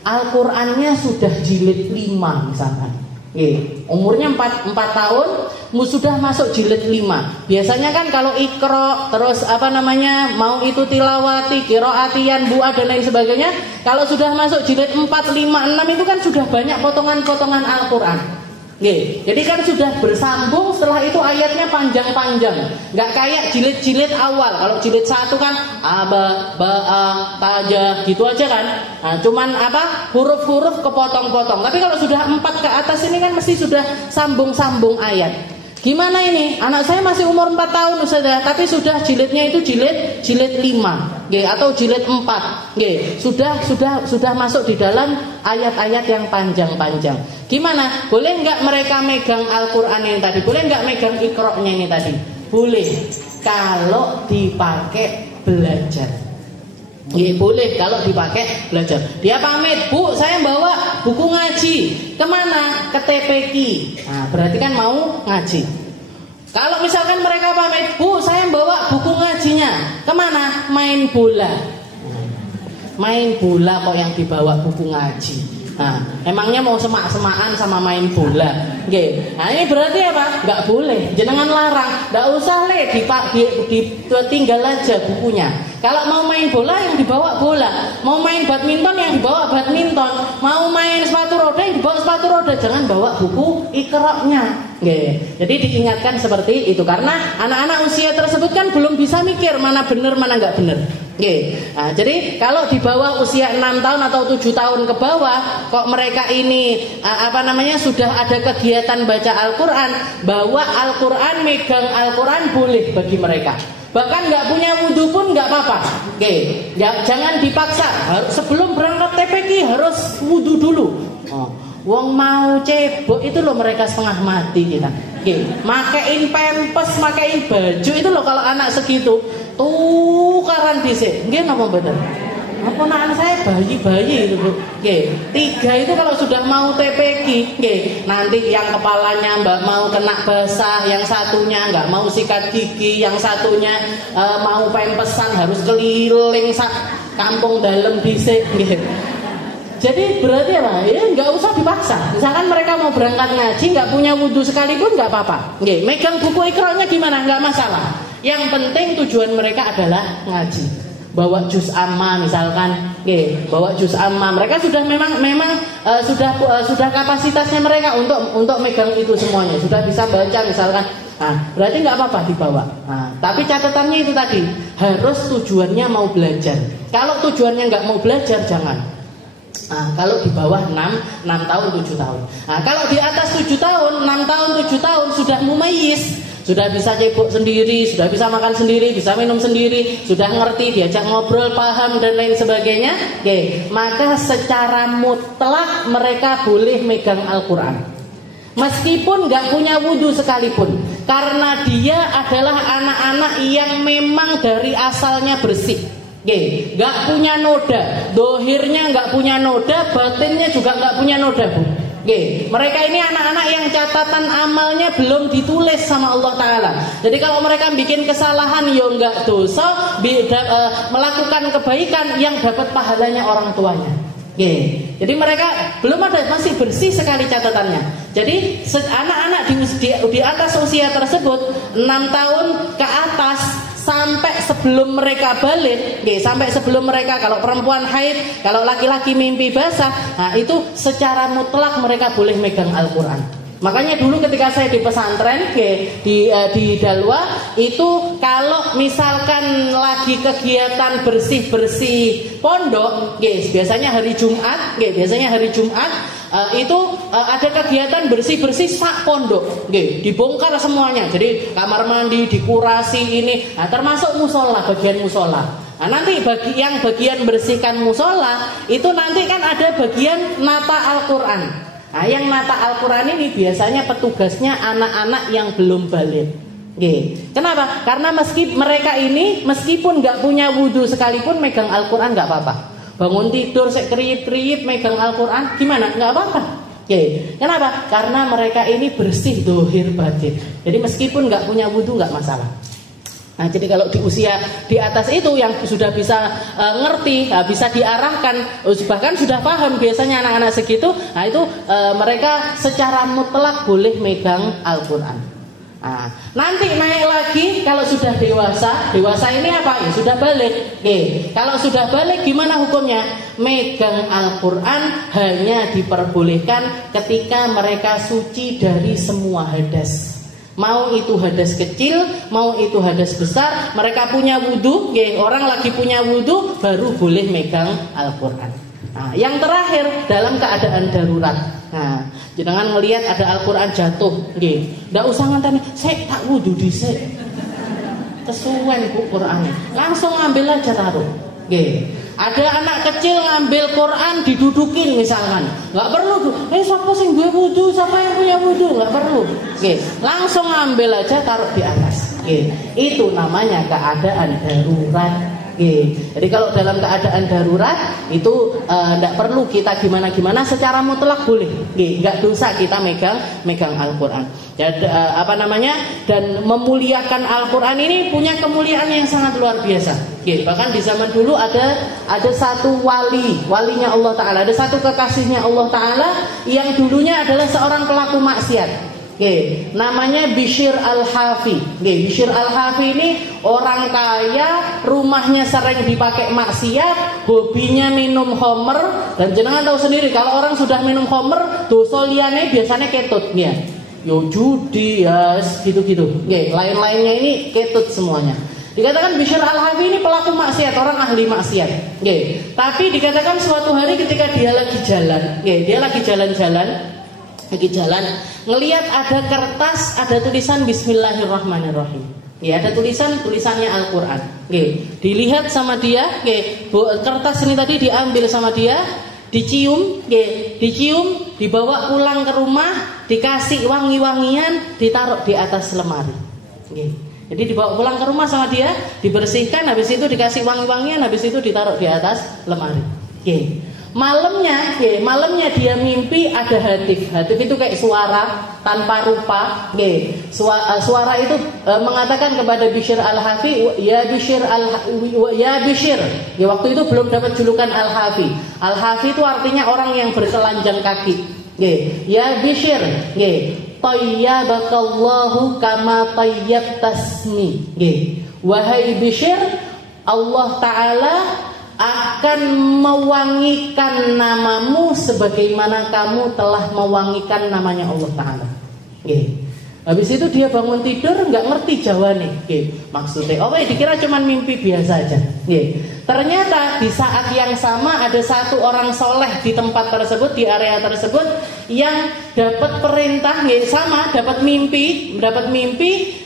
Al-Qur'annya sudah jilid 5 misalkan. Umurnya 4 tahun sudah masuk jilid 5. Biasanya kan kalau Iqra terus mau itu tilawati, qiraatiyan, bu'a dan lain sebagainya, kalau sudah masuk jilid 4, 5, 6 itu kan sudah banyak potongan-potongan Al-Qur'an. Jadi kan sudah bersambung, setelah itu ayatnya panjang-panjang. Nggak kayak jilid-jilid awal. Kalau jilid 1 kan aba, ba'a, taja, gitu aja kan. Nah, cuman huruf-huruf kepotong-potong. Tapi kalau sudah 4 ke atas ini kan mesti sudah sambung-sambung ayat. Gimana ini? Anak saya masih umur 4 tahun Ustazah, tapi sudah jilidnya itu jilid 5, atau jilid 4. Sudah masuk di dalam ayat-ayat yang panjang-panjang. Gimana? Boleh nggak mereka megang Al-Qur'an ini tadi? Boleh nggak megang Iqra-nya ini tadi? Boleh. Kalau dipakai belajar. Boleh kalau dipakai belajar. Dia pamit, Bu, saya bawa buku ngaji. Kemana? Ke TPQ. Nah, berarti kan mau ngaji. Kalau misalkan mereka pamit, Bu, saya bawa buku ngajinya. Kemana? Main bola. Main bola kok yang dibawa buku ngaji. Nah, emangnya mau semak-semakan sama main bola? Nah, ini berarti apa? Nggak boleh. Jenengan larang. Nggak usah ditinggal aja bukunya. Kalau mau main bola yang dibawa bola, mau main badminton yang dibawa badminton, mau main sepatu roda yang dibawa sepatu roda, jangan bawa buku Iqra-nya. Jadi diingatkan seperti itu karena anak-anak usia tersebut kan belum bisa mikir mana benar mana nggak benar. Nah, jadi kalau di bawah usia 6 tahun atau 7 tahun ke bawah, kok mereka ini sudah ada kegiatan baca Al-Qur'an, bawa Al-Qur'an, megang Al-Qur'an boleh bagi mereka. Bahkan nggak punya wudhu pun nggak apa-apa. Jangan dipaksa. Sebelum berangkat TPQ harus wudhu dulu. Wong mau cebok itu loh mereka setengah mati kita. Makein pempes, makein baju itu loh kalau anak segitu tukaran dhisik. Nggih napa mboten? Apa anak saya bayi-bayi itu Bu. 3 itu kalau sudah mau TPQ, nanti yang kepalanya mau kena basah, yang satunya nggak mau sikat gigi, yang satunya mau pempesan harus keliling kampung dalam dhisik. Jadi berarti apa? Nggak usah dipaksa. Misalkan mereka mau berangkat ngaji, nggak punya wudhu sekalipun nggak apa-apa. Megang buku Iqra-nya gimana? Nggak masalah. Yang penting tujuan mereka adalah ngaji. Bawa juz amma misalkan, bawa juz amma. Mereka sudah memang sudah kapasitasnya mereka untuk megang itu semuanya. Sudah bisa baca misalkan. Nah, berarti nggak apa-apa dibawa. Nah, tapi catatannya itu tadi harus tujuannya mau belajar. Kalau tujuannya nggak mau belajar jangan. Nah, kalau di bawah 6 tahun 7 tahun. Nah, kalau di atas 7 tahun, 6 tahun 7 tahun sudah mumayyiz, sudah bisa cebok sendiri, sudah bisa makan sendiri, bisa minum sendiri, sudah ngerti, diajak ngobrol, paham dan lain sebagainya. Maka secara mutlak mereka boleh megang Al-Qur'an. Meskipun nggak punya wudhu sekalipun, karena dia adalah anak-anak yang memang dari asalnya bersih. Nggak punya noda, dohirnya nggak punya noda, batinnya juga nggak punya noda, Bu. Mereka ini anak-anak yang catatan amalnya belum ditulis sama Allah Ta'ala. Jadi kalau mereka bikin kesalahan, ya nggak dosa, melakukan kebaikan yang dapat pahalanya orang tuanya. Jadi mereka belum ada, masih bersih sekali catatannya. Jadi anak-anak di atas usia tersebut 6 tahun ke atas sampai sebelum mereka balik, sampai sebelum mereka, kalau perempuan haid, kalau laki-laki mimpi basah, nah itu secara mutlak mereka boleh megang Al-Qur'an. Makanya dulu ketika saya di pesantren di Dalwa itu, kalau misalkan lagi kegiatan bersih-bersih pondok, biasanya hari Jumat, itu ada kegiatan bersih-bersih sak pondok, dibongkar semuanya. Jadi kamar mandi dikurasi ini, nah, termasuk musola, bagian musola. Nah, nanti bagian bersihkan musola itu nanti kan ada bagian nata Al-Qur'an. Nah, yang nata Al-Qur'an ini biasanya petugasnya anak-anak yang belum balik. Kenapa? Karena mereka ini meskipun nggak punya wudhu sekalipun megang Al-Quran nggak apa-apa. Bangun tidur kriit-kriit megang Al-Quran gimana? Nggak apa-apa. Kenapa? Karena mereka ini bersih dohir batin. Jadi meskipun nggak punya wudhu nggak masalah. Nah, jadi kalau di usia di atas itu yang sudah bisa ngerti, bisa diarahkan, bahkan sudah paham biasanya anak-anak segitu, nah itu mereka secara mutlak boleh megang Al-Quran. Nah, nanti naik lagi kalau sudah dewasa ini apa? Ya sudah balik. Kalau sudah balik gimana hukumnya? Megang Al-Quran hanya diperbolehkan ketika mereka suci dari semua hadas. Mau itu hadas kecil, mau itu hadas besar, mereka punya wudhu, orang lagi punya wudhu baru boleh megang Al-Quran. Nah, yang terakhir dalam keadaan darurat. Nah, jangan ngelihat ada Al-Quran jatuh, nggak usah nganteni, saya tak wudhu dhisik. Kesuwen Bu Qurannya, langsung ambil aja taruh. Ada anak kecil ngambil Quran didudukin misalkan, nggak perlu tuh. Siapa sih gue wudhu, siapa yang punya wudhu, nggak perlu. Langsung ambil aja taruh di atas. Itu namanya keadaan darurat. Jadi kalau dalam keadaan darurat itu tidak perlu kita gimana-gimana, secara mutlak boleh, nggak dosa kita megang Al-Quran. Dan memuliakan Al-Quran ini punya kemuliaan yang sangat luar biasa. Bahkan di zaman dulu ada satu walinya Allah Ta'ala, ada satu kekasihnya Allah Ta'ala yang dulunya adalah seorang pelaku maksiat. Namanya Bishr Al-Hafi. Bishr Al-Hafi ini orang kaya, rumahnya sering dipakai maksiat, hobinya minum khamr. Dan jenengan tahu sendiri kalau orang sudah minum khamr, dosa liyane biasanya ketut yo judi ya gitu-gitu. Lain-lainnya ini ketut semuanya. Dikatakan Bishr Al-Hafi ini pelaku maksiat, orang ahli maksiat. Tapi dikatakan suatu hari ketika dia lagi jalan, ngelihat ada kertas, ada tulisan Bismillahirrahmanirrahim. Ada tulisannya Al-Quran. Dilihat sama dia, kertas ini tadi diambil sama dia, dicium, dibawa pulang ke rumah, dikasih wangi-wangian, ditaruh di atas lemari. Jadi dibawa pulang ke rumah sama dia, dibersihkan, habis itu dikasih wangi-wangian, habis itu ditaruh di atas lemari. Malamnya dia mimpi ada hatif. Hatif itu kayak suara tanpa rupa. Suara itu mengatakan kepada Bishr Al-Hafi, ya Bishr. Waktu itu belum dapat julukan Al-Hafi. Al-Hafi itu artinya orang yang bertelanjang kaki. Ya Bishr, tayyabakallahu kama tayyabtasni. Wahai Bishr, Allah Ta'ala akan mewangikan namamu sebagaimana kamu telah mewangikan namanya Allah Ta'ala. Habis itu dia bangun tidur nggak ngerti jawabannya. Maksudnya dikira cuma mimpi biasa aja. Ternyata di saat yang sama ada satu orang soleh di tempat tersebut, di area tersebut, yang dapat perintah, dapat mimpi.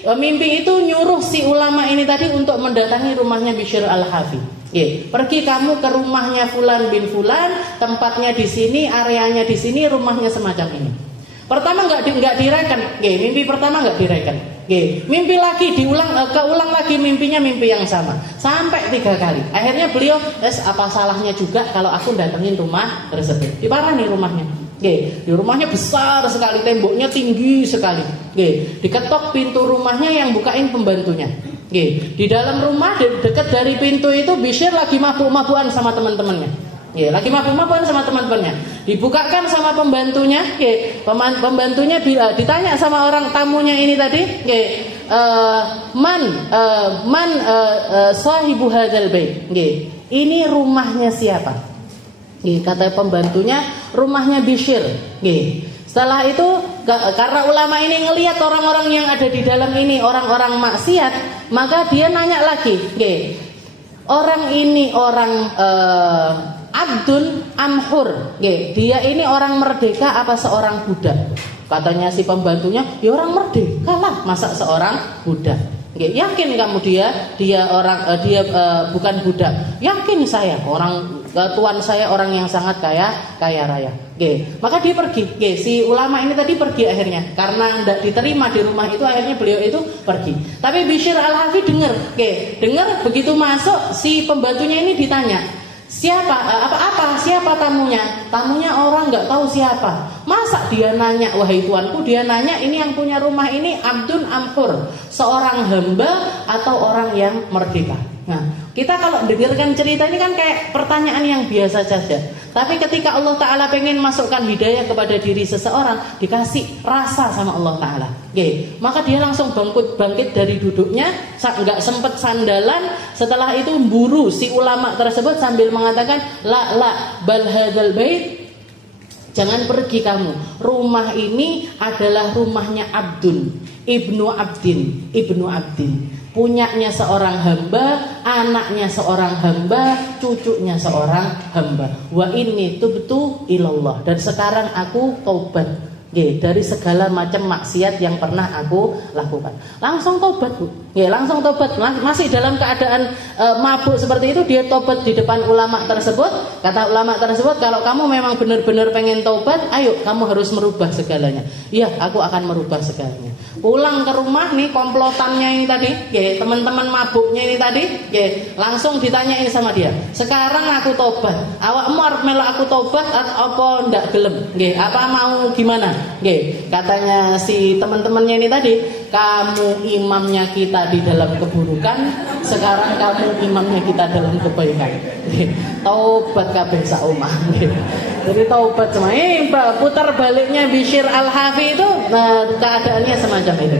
Mimpi itu nyuruh si ulama ini tadi untuk mendatangi rumahnya Bishr Al-Hafi. Pergi kamu ke rumahnya Fulan bin Fulan, tempatnya di sini, areanya di sini, rumahnya semacam ini. Pertama nggak direken, mimpi pertama nggak direken. Mimpi lagi keulang lagi mimpinya, mimpi yang sama sampai 3 kali. Akhirnya beliau, apa salahnya juga kalau aku datengin rumah tersebut. Diparani rumahnya. Di rumahnya besar sekali, temboknya tinggi sekali. Diketok pintu rumahnya, yang bukain pembantunya. Di dalam rumah dekat dari pintu itu Bishr lagi mabuk-mabukan sama teman-temannya. Dibukakan sama pembantunya. Pembantunya ditanya sama orang tamunya ini tadi, man sahibu hadzal bait. Ini rumahnya siapa? Kata pembantunya, rumahnya Bishr. Setelah itu, karena ulama ini ngelihat orang-orang yang ada di dalam ini orang-orang maksiat, maka dia nanya lagi, orang ini orang abdun amhur, dia ini orang merdeka apa seorang budak? Katanya si pembantunya, ya orang merdeka lah, masa seorang budak? Yakin kamu dia bukan budak? Yakin saya, orang tuan saya orang yang sangat kaya raya. Maka dia pergi. Si ulama ini tadi pergi akhirnya karena tidak diterima di rumah itu, akhirnya beliau itu pergi. Tapi Bishr al-Hafi dengar, begitu masuk si pembantunya ini ditanya, siapa siapa tamunya? Tamunya orang nggak tahu siapa. Masa dia nanya, wahai tuanku, dia nanya ini yang punya rumah ini abdun amhur, seorang hamba atau orang yang merdeka. Nah, kita kalau dengarkan cerita ini kan kayak pertanyaan yang biasa saja. Tapi ketika Allah Ta'ala pengen masukkan hidayah kepada diri seseorang, dikasih rasa sama Allah Ta'ala. Maka dia langsung bangkit dari duduknya, nggak sempet sandalan. Setelah itu buru si ulama tersebut sambil mengatakan, la bal hadzal bait, jangan pergi kamu. Rumah ini adalah rumahnya Abdun ibnu Abdin. Punyanya seorang hamba, anaknya seorang hamba, cucunya seorang hamba. Wa inni tubtu ilallah, dan sekarang aku taubat dari segala macam maksiat yang pernah aku lakukan. Langsung tobat, Bu. Langsung tobat. Masih dalam keadaan mabuk seperti itu, dia tobat di depan ulama tersebut. Kata ulama tersebut, kalau kamu memang benar-benar pengen tobat, ayo kamu harus merubah segalanya. Iya, aku akan merubah segalanya. Pulang ke rumah nih, komplotannya ini tadi, teman-teman mabuknya ini tadi, langsung ditanyain sama dia. Sekarang aku tobat. Awakmu arep melok aku tobat apa ndak gelem? Apa mau gimana? Katanya si teman-temannya ini tadi, kamu imamnya kita di dalam keburukan, sekarang kamu imamnya kita dalam kebaikan. Taubat kabeh sak omah. Jadi taubat semua. Putar baliknya Bishr al-Hafi itu, keadaannya semacam itu.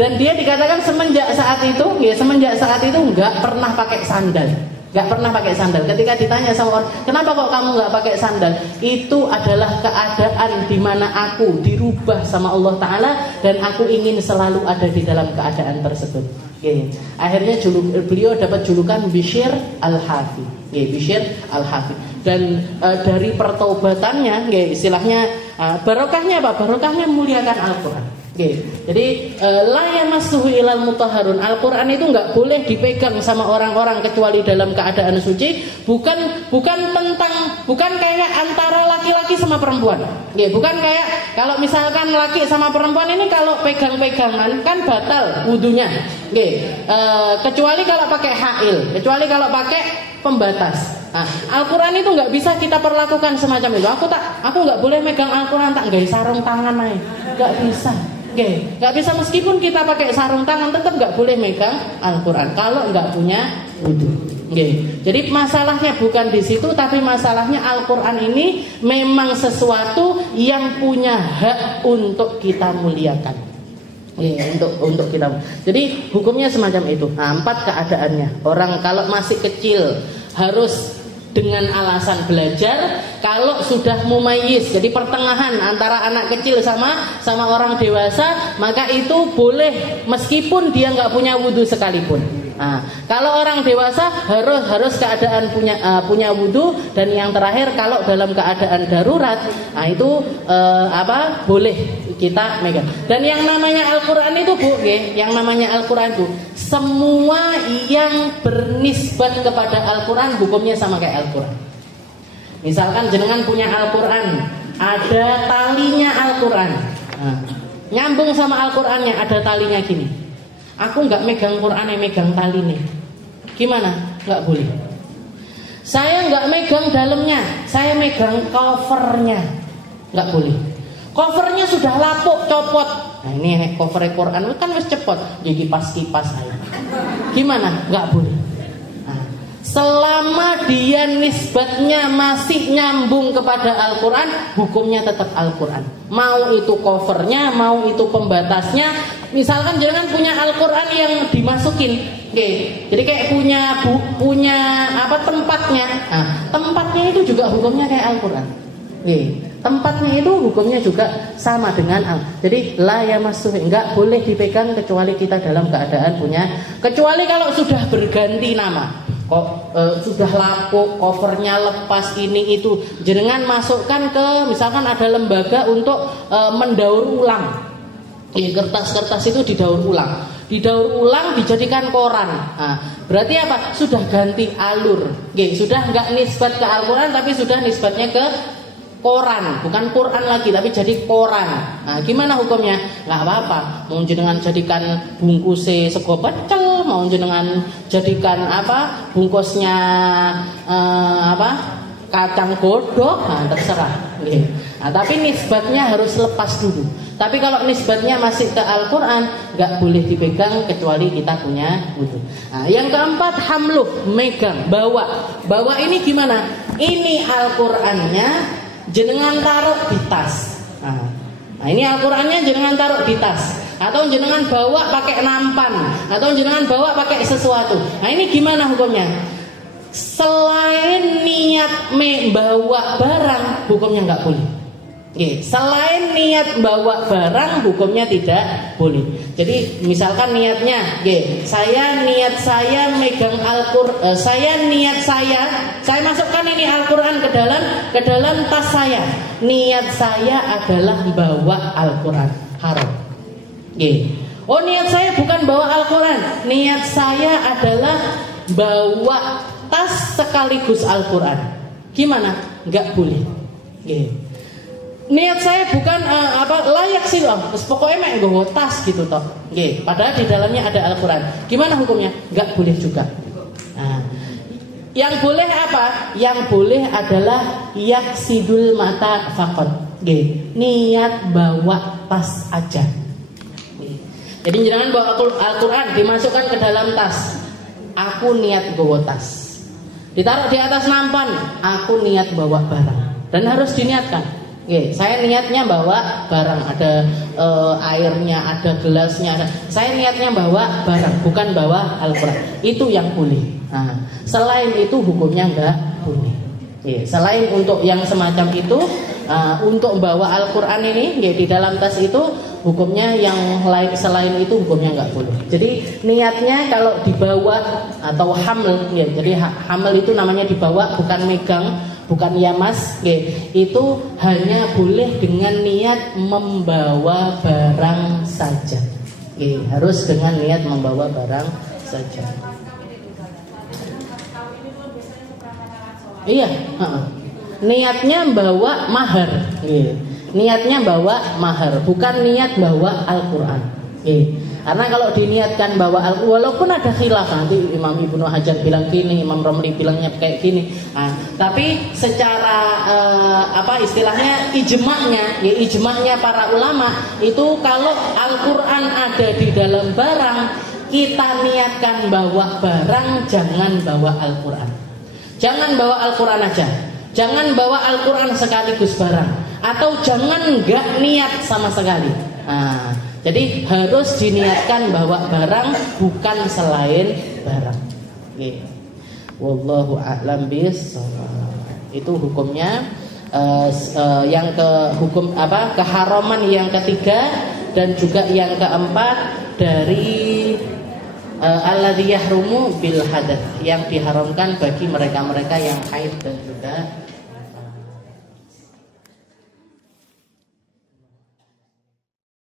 Dan dia dikatakan semenjak saat itu nggak pernah pakai sandal. Gak pernah pakai sandal. Ketika ditanya sama orang, kenapa kok kamu gak pakai sandal? Itu adalah keadaan di mana aku dirubah sama Allah Ta'ala, dan aku ingin selalu ada di dalam keadaan tersebut. Akhirnya beliau dapat julukan Bishr al-Hafi. Bishr al-Hafi. Dan dari pertaubatannya, istilahnya barokahnya apa? Barokahnya memuliakan Al-Quran. Jadi la yamassuhu ilal mutahharun. Al-Qur'an itu enggak boleh dipegang sama orang-orang kecuali dalam keadaan suci. Bukan kayak antara laki-laki sama perempuan. Bukan kayak kalau misalkan laki sama perempuan ini kalau pegang-pegangan kan batal wudunya. Kecuali kalau pakai hail, kecuali kalau pakai pembatas. Nah, Al-Quran itu nggak bisa kita perlakukan semacam itu. Aku nggak boleh megang Al-Quran tak nggak sarung tangan aja, nggak bisa. Nggak bisa, meskipun kita pakai sarung tangan tetap nggak boleh megang Al-Quran kalau nggak punya wudu. Jadi masalahnya bukan di situ, tapi masalahnya Al-Quran ini memang sesuatu yang punya hak untuk kita muliakan. Untuk kita. Jadi hukumnya semacam itu. 4 keadaannya. Orang kalau masih kecil harus dengan alasan belajar. Kalau sudah mumayyiz, jadi pertengahan antara anak kecil sama orang dewasa, maka itu boleh meskipun dia nggak punya wudu sekalipun. Nah, kalau orang dewasa harus keadaan punya wudu. Dan yang terakhir kalau dalam keadaan darurat, nah itu boleh kita megang. Dan yang namanya Al-Quran itu, Bu, yang namanya Al-Quran itu semua yang bernisbat kepada Al-Quran hukumnya sama kayak Al-Quran. Misalkan jenengan punya Al-Quran, ada talinya Al-Quran, nyambung sama Al-Qurannya, ada talinya gini. Aku nggak megang Quran, megang tali nih. Gimana? Nggak boleh. Saya nggak megang dalamnya, saya megang covernya. Nggak boleh. Covernya sudah lapuk, copot. Nah ini cover Quran kan wis cepot, jadi kipas aja. Gimana? Nggak boleh. Nah, selama dia nisbatnya masih nyambung kepada Al-Quran, hukumnya tetap Al-Quran. Mau itu covernya, mau itu pembatasnya. Misalkan jangan punya Al-Quran yang dimasukin, jadi kayak punya tempatnya. Nah, tempatnya itu juga hukumnya kayak Al-Quran. Tempatnya itu hukumnya juga sama dengan jadi la yamassuhu, enggak boleh dipegang kecuali kita dalam keadaan punya. Kecuali kalau sudah berganti nama, sudah lapuk, covernya lepas, ini itu, jenengan masukkan ke misalkan ada lembaga untuk mendaur ulang. Kertas-kertas itu didaur ulang. didaur ulang dijadikan koran. Nah, berarti apa? Sudah ganti alur. Sudah nggak nisbat ke Al-Quran, tapi sudah nisbatnya ke koran, bukan Quran lagi, tapi jadi koran. Nah, gimana hukumnya? Nggak apa-apa. Mau jenengan jadikan bungkusnya sego pecel, mau jenengan jadikan apa? Bungkusnya kacang godok, nah, terserah. Nah, tapi nisbatnya harus lepas dulu. Tapi kalau nisbatnya masih ke Al-Quran, nggak boleh dipegang kecuali kita punya wudu. Nah, yang keempat, hamluh, megang, bawa. Bawa ini gimana? Ini Al-Qurannya jenengan taruh di tas. Nah, ini Al-Qurannya jenengan taruh di tas, atau jenengan bawa pakai nampan, atau jenengan bawa pakai sesuatu. Nah, ini gimana hukumnya? Selain niat membawa barang, hukumnya nggak boleh. Selain niat bawa barang, hukumnya tidak boleh. Jadi misalkan niatnya, saya megang Al-Quran, saya masukkan ini Al-Quran ke dalam tas saya. Niat saya adalah bawa Al-Quran, haram. Oh, niat saya bukan bawa Al-Quran, niat saya adalah bawa tas sekaligus Al-Quran. Gimana? Nggak boleh. Niat saya bukan layak sih loh, pokoknya mek nggawa tas gitu toh. Padahal di dalamnya ada Al-Quran. Gimana hukumnya? Nggak boleh juga. Nah, yang boleh apa? Yang boleh adalah yaksidul mata faqat. Niat bawa tas aja. Jadi jangan bawa Al-Quran dimasukkan ke dalam tas. Aku niat bawa tas. Ditaruh di atas nampan. Aku niat bawa barang. Dan harus diniatkan. Saya niatnya bawa barang, ada airnya, ada gelasnya, ada. Saya niatnya bawa barang, bukan bawa Al-Quran. Itu yang boleh. Nah, selain itu hukumnya enggak boleh. Selain untuk yang semacam itu, untuk bawa Al-Quran ini di dalam tas itu, hukumnya yang lain selain itu hukumnya enggak boleh. Jadi niatnya kalau dibawa atau hamil, jadi hamil itu namanya dibawa, bukan megang. Bukan ya mas, itu hanya boleh dengan niat membawa barang saja. Harus dengan niat membawa barang saja. Iya, niatnya bawa mahar. Niatnya bawa mahar, bukan niat bawa Al-Quran. Karena kalau diniatkan bawa Al-Quran, walaupun ada khilaf, nanti Imam Ibnu Hajar bilang gini, Imam Romli bilangnya kayak gini. Nah, tapi secara istilahnya ijma'nya para ulama itu kalau Al-Quran ada di dalam barang, kita niatkan bawa barang, jangan bawa Al-Quran. Jangan bawa Al-Quran aja. Jangan bawa Al-Quran sekaligus barang, atau jangan nggak niat sama sekali. Nah, jadi harus diniatkan bawa barang, bukan selain barang. Wallahu a'lam bishawab. Itu hukumnya. Yang keharaman yang ketiga dan juga yang keempat dari alladzi yahrumu bil hadath, yang diharamkan bagi mereka-mereka yang haid dan juga